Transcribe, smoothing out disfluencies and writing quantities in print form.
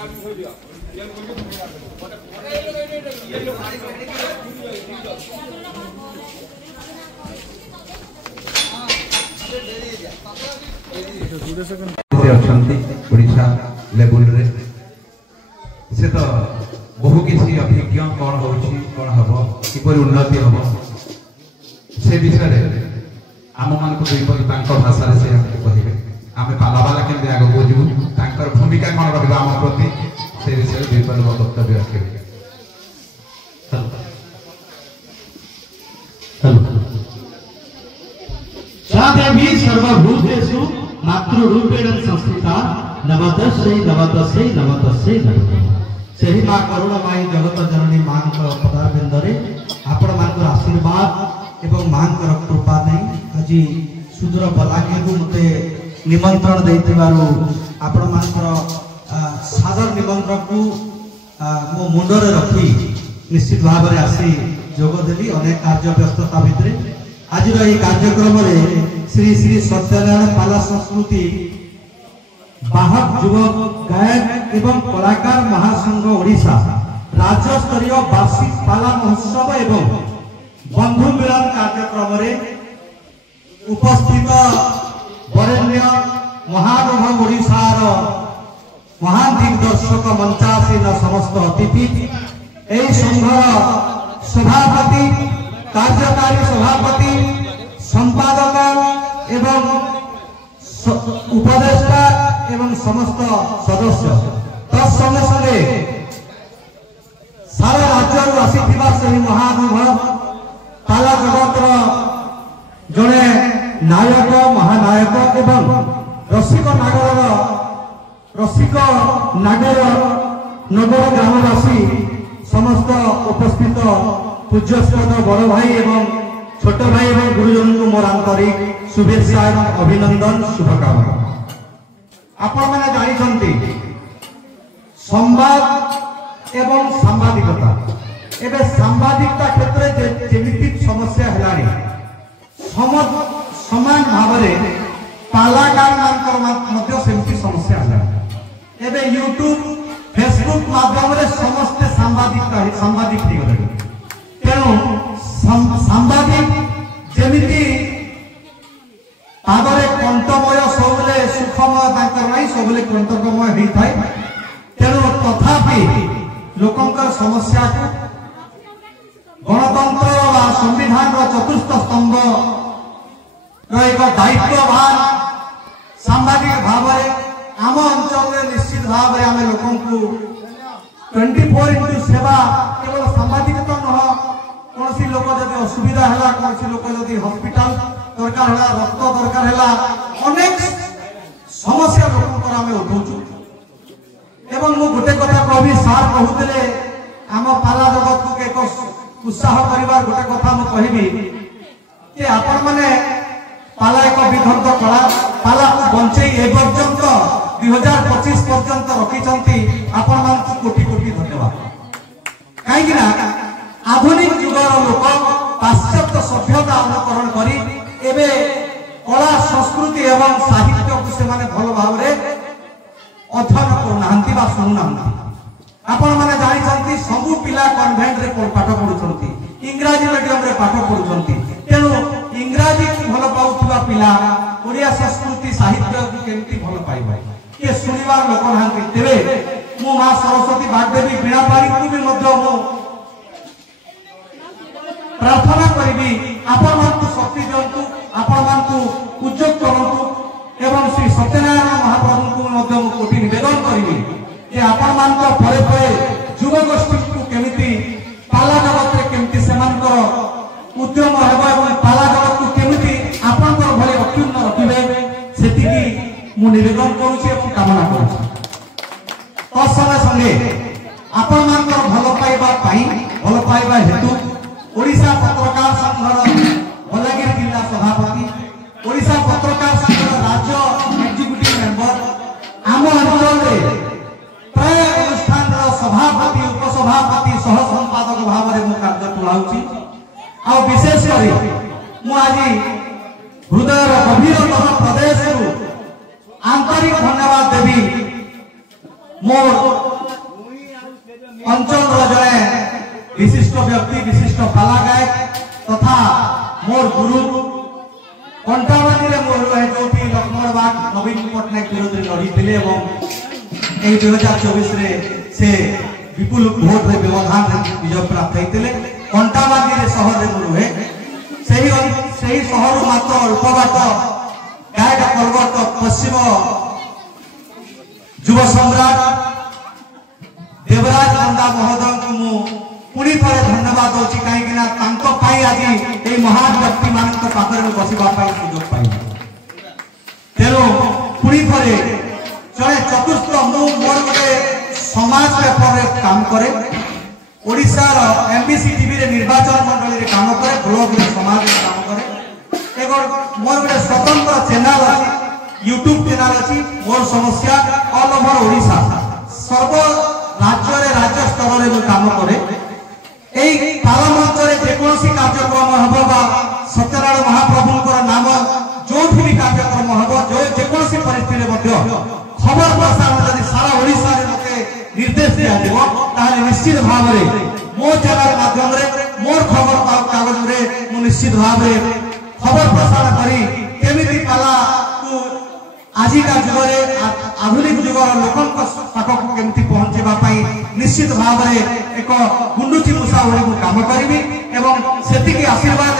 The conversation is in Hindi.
ओडिशा लेवल रे से तो बहु किसी अभिज्ञ कौन हो कौन हम किपर उन्नति हम से विषय आम मान को भाषा से कहे आम पालाबाला के आगे बुझू तर भूमिका कौन रहा आम प्रति से विषय दुईपद वक्तव्य रखे। सर्वभूतेषु मातृरूपेण संस्थिता नवदस्यै नवदस्यै नवदस्यै नमः। सही मां करुणामयी जगत जननी मां पदारविंदरे आपण मानकर आशीर्वाद एवं मां कृपा नहीं आज सुदूर बलांगीर को मते निमंत्रण देइतिबारु आपण मानकर सादर निमंत्रण को मो मुंडरे रखी निश्चित भाव में आसी जोग देली। अनेक कार्य व्यस्तता भितरे आज कार्यक्रम श्री श्री सत्यनारायण पाला संस्कृति बाहक युवक गायक एवं कलाकार महासंघ ओडिशा राज्य स्तरीय वार्षिक पाला महोत्सव एवं बंधु मिलन कार्यक्रम उपस्थित वरेण्य महानुभव ओडिशार महान दिग्दर्शक मंचासीन समस्त अतिथि एई संघर सभापति कार्यकारी सभापति संपादक एवं उपदेष्टा एवं समस्त सदस्य तत्संगे संगे सारा राज्य आसीथिबा से महानुभव पाला जगतर जड़े नायक महानायक एवं रसिक नागर नगर ग्रामवासी समस्त उपस्थित पूज्यस्पद बड़ भाई एवं छोट भाई एवं गुरुजन को मोर आंतरिक शुभेच्छा एवं अभिनंदन शुभकामना। आपण मैंने जानी संवाद एवं सांबादिकता एवं सांबादिकता क्षेत्र जेमिति समस्या है समान भाव में पालाकार सेमती समस्या है। एवं यूट्यूब फेसबुक माध्यम समस्ते सांबादिक तेणु सांबादिक जमीती पादरे कंठमय सबले सुखमय सबले कंटकमय होता है। तेणु तथापि लोकंकर समस्या को गणतंत्र संविधान चतुर्थ स्तंभ एक दायित्ववान सांबादिक भाव आम अंचल निश्चित भाव में आम लोक 24x7 केवल सांबादिकता नुह कौन लोक जब असुविधा है कौन लोक जब हॉस्पिटल दरकार है रक्त दरकार है अनेक समस्या लोक आम उठाऊ एवं मु गोटे कथा कवि सार कहते आम पाला जगत को एक उत्साह कर गोटे कथा मुझे कि आपण मैंने पाला एक विधत कला पाला को बंचे एपर्यंत 2025 पर्यंत रखी आपण मान कोटि कोटि धन्यवाद। कहीं आधुनिक युगर लोक पाश्चात्य सभ्यता अनुकरण करी एबे कला संस्कृति एवं साहित्य को से माने भल भाव रे अध्ययन करनांती बा सुनुनांती। आपण माने जानि छंती सबु पिला कन्वेंट रे पाठ पढुछंती इंग्रजी मीडियम रे पाठ पढुछंती तेनु इंग्रजी को भल पाउथिबा पिला ओडिया संस्कृति साहित्य को केमती भल पाइबा के सुनिबार लोक नांती। तेबे मु मां सरस्वती बागदेवी बीणा पारी को भी मध्य मु प्रार्थना करी आपण मान को शक्ति दियंतु आपण मान को उज्जवल करंतु एवं श्री सत्यनारायण महाप्रभु को मध्य मु कोटि निवेदन करी जे आपण मान को परे परे युव गोष्ठी को केमिति पाला जगत रे केमिति सेमानकर उद्यम हेबा एवं पाला जगत को केमिति आपनकर भले अक्षुण्ण रखिबे सेतिकी मु निवेदन करूछि एवं कामना करूछि। तो संगे संगे आपण मानकर भल पाइबा हेतु ओडिशा पत्रकार संघर बलांगीर जिला सभापति ओडिशा पत्रकार संघर राज्य एग्जीक्यूटिव मेंबर आम अंचल प्राय अनुष्ठान सभापति उपसभापति सह संपादक भाव में कार्य तुलाऊँगी आ विशेष कर मुझे हृदय गभीरतम प्रदेश आंतरिक धन्यवाद देवी मोर अंचल जड़े विशिष्ट व्यक्ति विशिष्ट पाला गायक तथा मोर गुरु कंटाबादी मोर रहे जो लक्ष्मण बाग नवीन पट्टनायक विरोध में लड़ी 2024 से विपुल भोट रे व्यवधान विजय प्राप्त होते कंटाबादी सहर में रुहे सही सहर मात्र अल्प बाट गायक पर्वत पश्चिम युव सम्राट देवराज नंदा महोदय को मु पुणी थे धन्यवाद दूसरी कहीं आज ये महान व्यक्ति मान पाखे बसवा सुजोग पाई तेणु पुणी थे जड़े चतुर्थ मोर गोटे समाज पेपर काम करे ओडिशार एमबीसी टीवी रे निर्वाचन मंडली रे काम करे ब्लॉग रे समाज रे काम करे एक मोर गोटे स्वतंत्र चैनल अच्छी यूट्यूब चैनल अच्छी मोर समस्या ऑल ओवर ओडिशा सर्व राज्य रे राज्य स्तर रे जो काम करे एई तालमंच रे जेकोसी कार्यक्रम हबो बा सत्यनारायण महाप्रभुंकर नाम जो भी कार्यक्रम हबो जो जेकोसी परिस्थिति रे मध्य खबर प्रसारण यदि सारा ओडिशा रे लोके निर्देश दिया दिबो ताले निश्चित भाव रे मो चैनल माध्यम रे मोर खबर कागज रे मु निश्चित भाव रे खबर प्रसारण करी केमिति पाला को आजिका जुग रे आधुनिक जुगर लोकन पाखक केमिति पहुंचेबा पई निश्चित भाव रे एक गुंडुची मुसा भଳି मु काम करिवि एवं सेति की आशीर्वाद